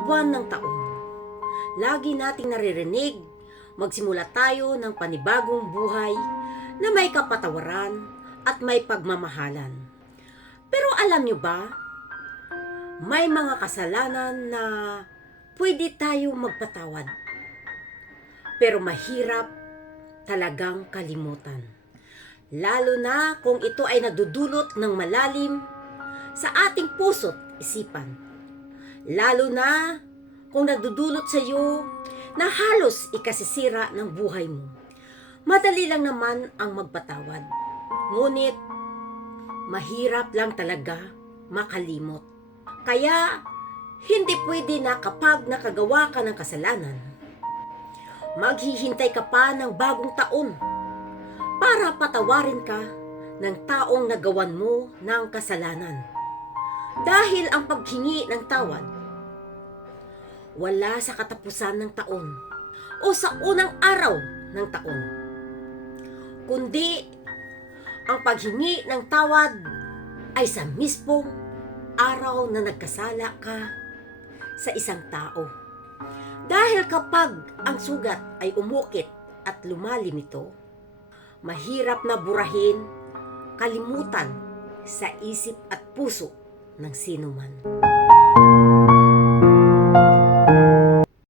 unang buwan ng taon, lagi nating naririnig, magsimula tayo ng panibagong buhay na may kapatawaran at may pagmamahalan. Pero alam nyo ba, may mga kasalanan na pwede tayo magpatawad. Pero mahirap talagang kalimutan. Lalo na kung ito ay nadudulot ng malalim sa ating puso't isipan. Lalo na kung nagdudulot sa iyo na halos ikasisira ng buhay mo. Madali lang naman ang magpatawad. Ngunit, mahirap lang talaga makalimot. Kaya, hindi pwede na kapag nakagawa ka ng kasalanan, maghihintay ka pa ng bagong taon para patawarin ka ng taong nagawan mo ng kasalanan. Dahil ang paghingi ng tawad, wala sa katapusan ng taon o sa unang araw ng taon, kundi ang paghingi ng tawad ay sa mismong araw na nagkasala ka sa isang tao. Dahil kapag ang sugat ay umukit at lumalim ito, mahirap na burahin, kalimutan sa isip at puso ng sinuman.